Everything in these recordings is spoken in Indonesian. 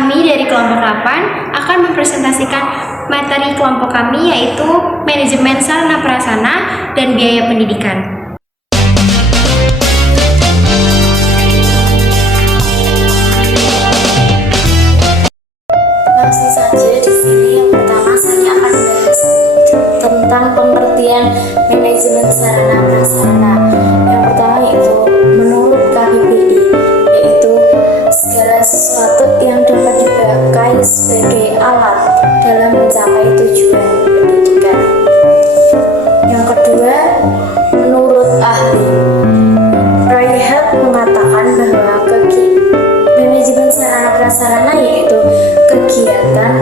Kami dari kelompok 8 akan mempresentasikan materi kelompok kami, yaitu manajemen sarana prasarana dan biaya pendidikan. Langsung saja di sini yang pertama saya akan bahas tentang pengertian manajemen sarana prasarana. Yang pertama yaitu menurut KBBI, yaitu segala sesuatu yang dapat dipakai sebagai alat dalam mencapai tujuan pendidikan. Yang kedua, menurut ahli, Reinhardt mengatakan bahwa manajemen sarana prasarana yaitu kegiatan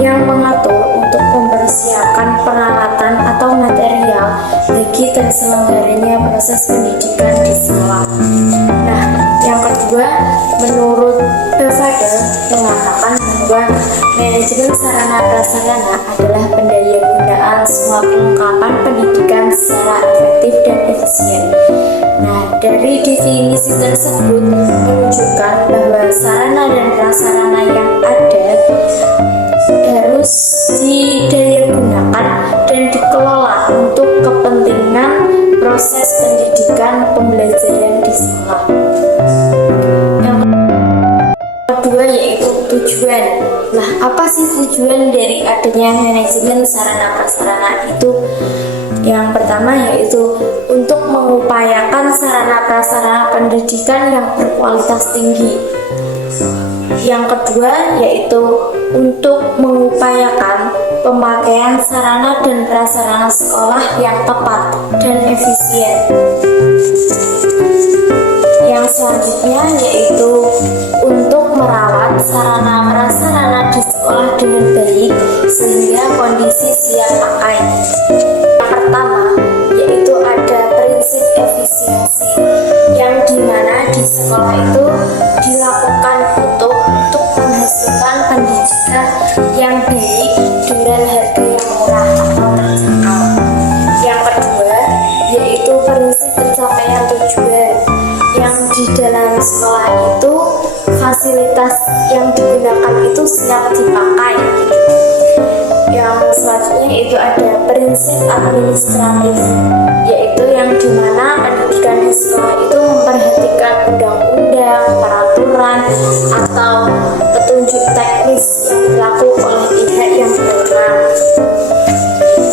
yang mengatur untuk mempersiapkan peralatan atau material bagi terselenggaranya proses pendidikan di sekolah. Nah, yang kedua, menurut Bavader mengatakan bahwa manajemen sarana prasarana adalah pendayagunaan semua kelengkapan pendidikan secara efektif dan efisien. Nah, dari definisi tersebut menunjukkan bahwa sarana dan prasarana yang ada harus didayagunakan dan dikelola untuk kepentingan proses pendidikan pembelajaran di sekolah. Yang kedua yaitu tujuan. Nah, apa sih tujuan dari adanya manajemen sarana prasarana itu? Yang pertama yaitu untuk mengupayakan sarana prasarana pendidikan yang berkualitas tinggi. Yang kedua yaitu untuk mengupayakan pemakaian sarana dan prasarana sekolah yang tepat dan efisien. Yang selanjutnya yaitu untuk merawat sarana prasarana di sekolah dengan baik sehingga kondisi siap pakai. Yang pertama yaitu ada prinsip efisiensi, yang dimana di sekolah itu dilakukan untuk menghasilkan pendidikan yang baik dengan harga yang murah atau terjangkau. Yang kedua yaitu prinsip pencapaian tujuan, yang di dalam sekolah itu fasilitas yang digunakan itu siap dipakai. Yang selanjutnya itu ada prinsip administratif, yaitu yang dimana pendidikan di sekolah itu memperhatikan undang-undang, peraturan, atau petunjuk teknis yang berlaku oleh pihak yang berwenang.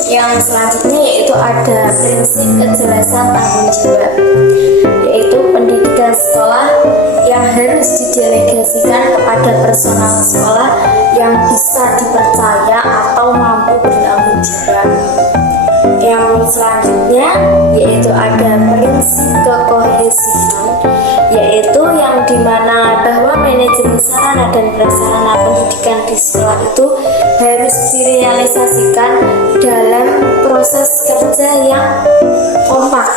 Yang selanjutnya yaitu ada prinsip kejelasan tanggung jawab, yaitu pendidikan sekolah yang harus didelegasikan kepada personal sekolah yang bisa dipercaya atau mampu bertanggung jawab. Yang selanjutnya yaitu ada prinsip kekohesivan, yaitu yang dimana bahwa manajemen sarana dan prasarana pendidikan di sekolah itu harus direalisasikan dalam proses kerja yang kompak.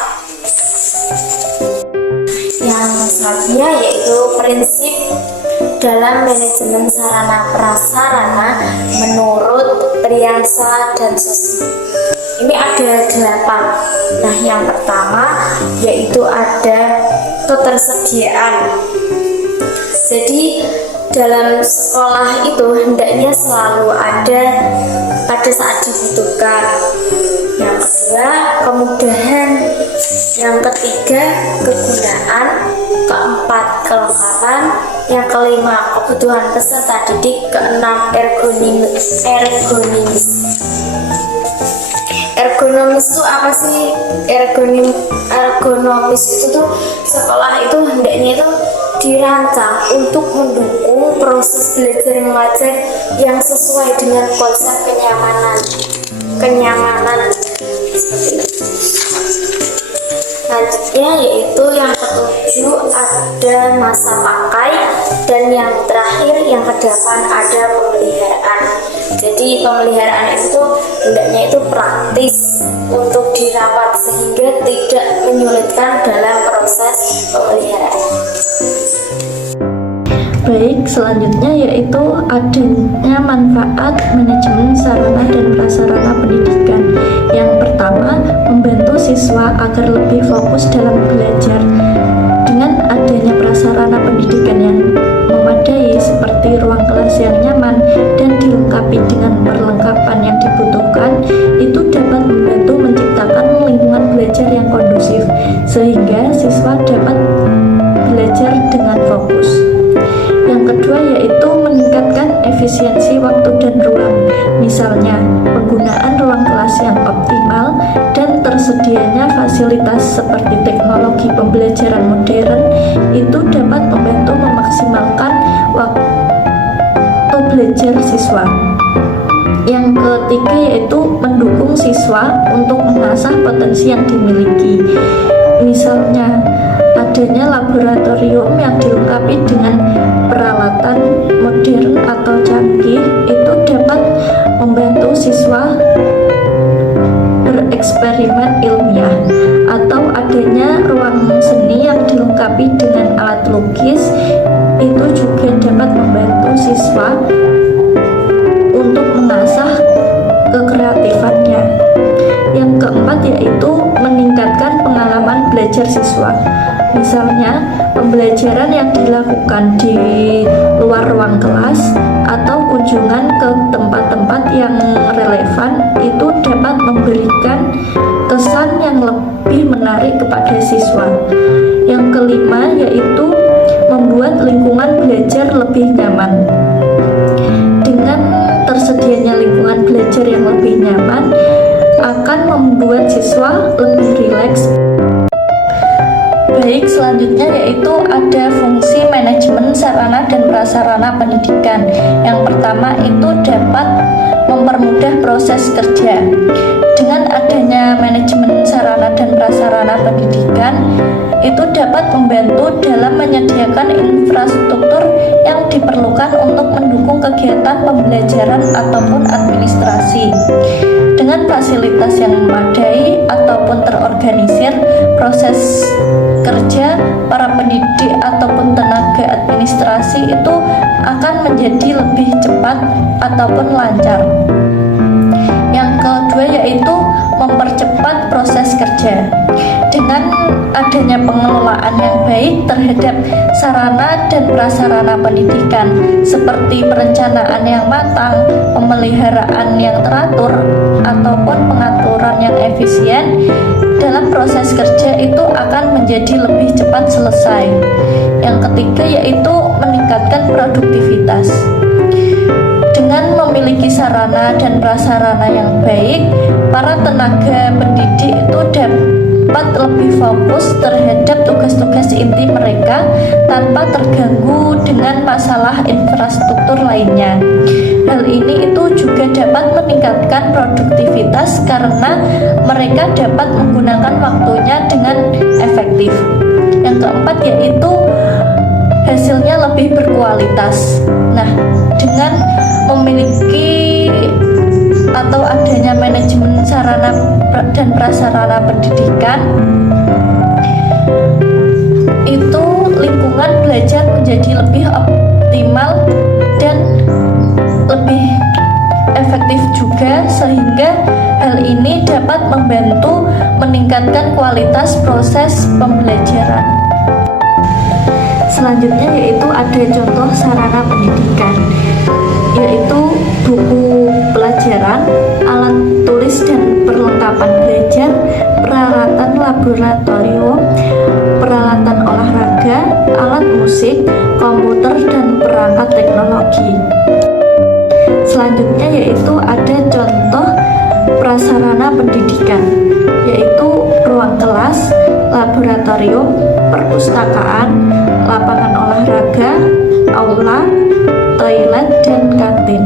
Yang selanjutnya yaitu prinsip dalam manajemen sarana prasarana menurut Priyansa dan Sosmi. Ini ada 8. Nah, yang pertama yaitu ada ketersediaan. Jadi dalam sekolah itu hendaknya selalu ada pada saat dibutuhkan. Yang kedua, kemudahan. Yang ketiga, kegunaan. Keempat, kelengkapan. Yang kelima, kebutuhan peserta didik. Keenam, ergonomis. Ergonomis itu apa sih? Ergonomis itu tuh sekolah itu hendaknya itu dirancang untuk mendukung proses belajar mengajar yang sesuai dengan konsep kenyamanan seperti itu. Selanjutnya yaitu yang ketujuh ada masa pakai, dan yang terakhir yang kedelapan ada pemeliharaan. Jadi pemeliharaan itu hendaknya itu praktis untuk dirawat sehingga tidak menyulitkan dalam proses pemeliharaan. Baik, selanjutnya yaitu adanya manfaat manajemen sarana dan prasarana pendidikan. Yang pertama, membantu siswa agar lebih fokus dalam belajar. Dengan adanya prasarana pendidikan yang memadai memadai seperti ruang kelas yang nyaman dan dilengkapi dengan perlengkapan yang dibutuhkan, itu dapat membantu menciptakan lingkungan belajar yang kondusif sehingga siswa dapat belajar dengan fokus. Yang kedua yaitu meningkatkan efisiensi waktu dan ruang. Misalnya, penggunaan ruang kelas yang optimal dan tersedianya fasilitas seperti teknologi pembelajaran modern itu dapat membantu memaksimalkan waktu belajar siswa. Yang ketiga yaitu mendukung siswa untuk mengasah potensi yang dimiliki. Misalnya, adanya laboratorium yang dilengkapi dengan peralatan modern atau canggih itu dapat membantu siswa bereksperimen ilmiah, atau adanya ruang seni yang dilengkapi dengan alat lukis itu juga dapat membantu siswa untuk mengasah kekreatifannya. Yang keempat yaitu meningkatkan pengalaman belajar siswa. Misalnya, pembelajaran yang dilakukan di luar ruang kelas atau kunjungan ke tempat-tempat yang relevan itu dapat memberikan kesan yang lebih menarik kepada siswa. Yang kelima yaitu membuat lingkungan belajar lebih nyaman. Dengan tersedianya lingkungan belajar yang lebih nyaman akan membuat siswa lebih rileks. Baik, selanjutnya yaitu ada fungsi manajemen sarana dan prasarana pendidikan. Yang pertama itu dapat mempermudah proses kerja. Dengan adanya manajemen sarana dan prasarana pendidikan, itu dapat membantu dalam menyediakan infrastruktur yang diperlukan untuk mendukung kegiatan pembelajaran ataupun administrasi. Dengan fasilitas yang memadai ataupun terorganisir, proses kerja para pendidik ataupun tenaga administrasi itu akan menjadi lebih cepat ataupun lancar. Yang kedua yaitu mempercepat proses kerja. Dengan adanya pengelolaan yang baik terhadap sarana dan prasarana pendidikan seperti perencanaan yang matang, pemeliharaan yang teratur, ataupun pengaturan yang efisien, dalam proses kerja itu akan menjadi lebih cepat selesai. Yang ketiga yaitu meningkatkan produktivitas. Dengan memiliki sarana dan prasarana yang baik, para tenaga pendidik itu dapat lebih fokus terhadap tugas-tugas inti mereka tanpa terganggu dengan masalah infrastruktur lainnya. Hal ini itu juga dapat meningkatkan produktivitas karena mereka dapat menggunakan waktunya dengan efektif. Yang keempat yaitu hasilnya lebih berkualitas. Nah, dengan memiliki atau adanya manajemen sarana dan prasarana pendidikan, itu lingkungan belajar menjadi lebih optimal dan lebih efektif juga, sehingga hal ini dapat membantu meningkatkan kualitas proses pembelajaran. Selanjutnya yaitu ada contoh sarana pendidikan, yaitu buku pelajaran, alat tulis dan perlengkapan belajar, peralatan laboratorium, peralatan olahraga, alat musik, komputer dan perangkat teknologi. Selanjutnya yaitu ada contoh prasarana pendidikan, yaitu ruang kelas, laboratorium, perpustakaan, lapangan olahraga, aula, toilet, dan kantin.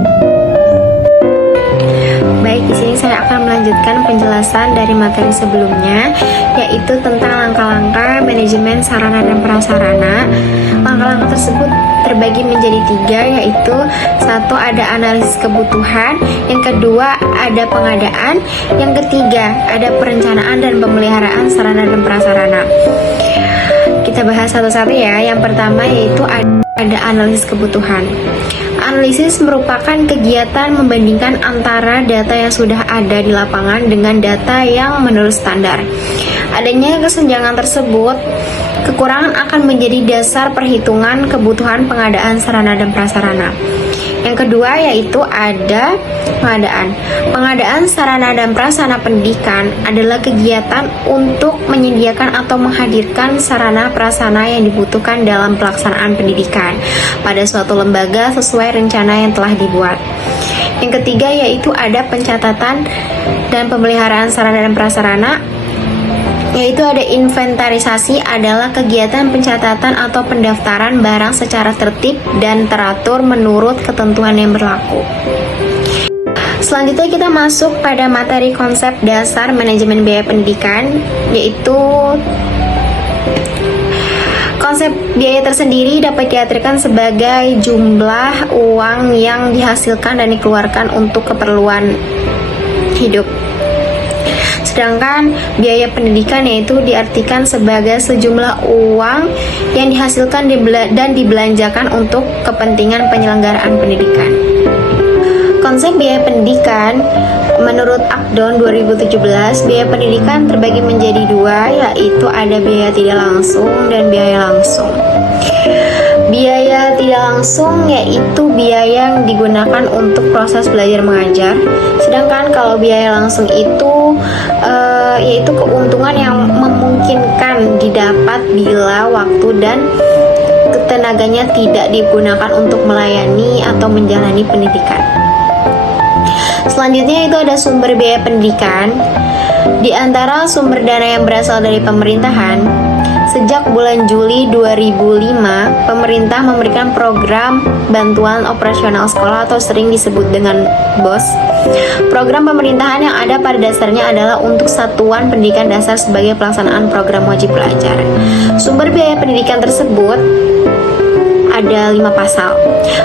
Baik, di sini saya akan melanjutkan penjelasan dari materi sebelumnya, yaitu tentang langkah-langkah manajemen sarana dan prasarana. Langkah-langkah tersebut terbagi menjadi 3, yaitu 1 ada analisis kebutuhan, yang kedua ada pengadaan, yang ketiga ada perencanaan dan pemeliharaan sarana dan prasarana. Kita bahas satu-satu ya. Yang pertama yaitu ada analisis kebutuhan. Analisis merupakan kegiatan membandingkan antara data yang sudah ada di lapangan dengan data yang menurut standar. Adanya kesenjangan tersebut, kekurangan akan menjadi dasar perhitungan kebutuhan pengadaan sarana dan prasarana. Yang kedua yaitu ada pengadaan. Pengadaan sarana dan prasarana pendidikan adalah kegiatan untuk menyediakan atau menghadirkan sarana prasarana yang dibutuhkan dalam pelaksanaan pendidikan pada suatu lembaga sesuai rencana yang telah dibuat. Yang ketiga yaitu ada pencatatan dan pemeliharaan sarana dan prasarana, yaitu ada inventarisasi adalah kegiatan pencatatan atau pendaftaran barang secara tertib dan teratur menurut ketentuan yang berlaku. Selanjutnya kita masuk pada materi konsep dasar manajemen biaya pendidikan, yaitu konsep biaya tersendiri dapat diartikan sebagai jumlah uang yang dihasilkan dan dikeluarkan untuk keperluan hidup. Sedangkan biaya pendidikan yaitu diartikan sebagai sejumlah uang yang dihasilkan dan dibelanjakan untuk kepentingan penyelenggaraan pendidikan. Konsep biaya pendidikan menurut Akdon 2017, biaya pendidikan terbagi menjadi dua, yaitu ada biaya tidak langsung dan biaya langsung. Biaya tidak langsung yaitu biaya yang digunakan untuk proses belajar mengajar. Sedangkan kalau biaya langsung itu yaitu keuntungan yang memungkinkan didapat bila waktu dan tenaganya tidak digunakan untuk melayani atau menjalani pendidikan. Selanjutnya itu ada sumber biaya pendidikan. Di antara sumber dana yang berasal dari pemerintahan, sejak bulan Juli 2005, pemerintah memberikan program bantuan operasional sekolah atau sering disebut dengan BOS. Program pemerintahan yang ada pada dasarnya adalah untuk satuan pendidikan dasar sebagai pelaksanaan program wajib belajar. Sumber biaya pendidikan tersebut ada 5 pasal,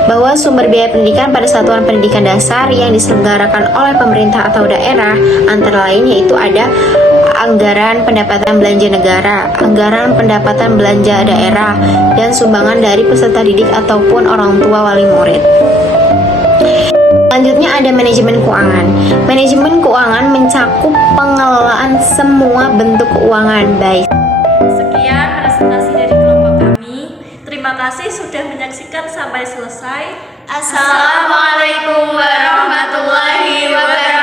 bahwa sumber biaya pendidikan pada satuan pendidikan dasar yang diselenggarakan oleh pemerintah atau daerah antara lain yaitu ada anggaran pendapatan belanja negara, anggaran pendapatan belanja daerah, dan sumbangan dari peserta didik ataupun orang tua wali murid. Selanjutnya ada manajemen keuangan. Manajemen keuangan mencakup pengelolaan semua bentuk keuangan, baik. Sekian presentasi dari kelompok kami. Terima kasih sudah menyaksikan sampai selesai. Assalamualaikum warahmatullahi wabarakatuh.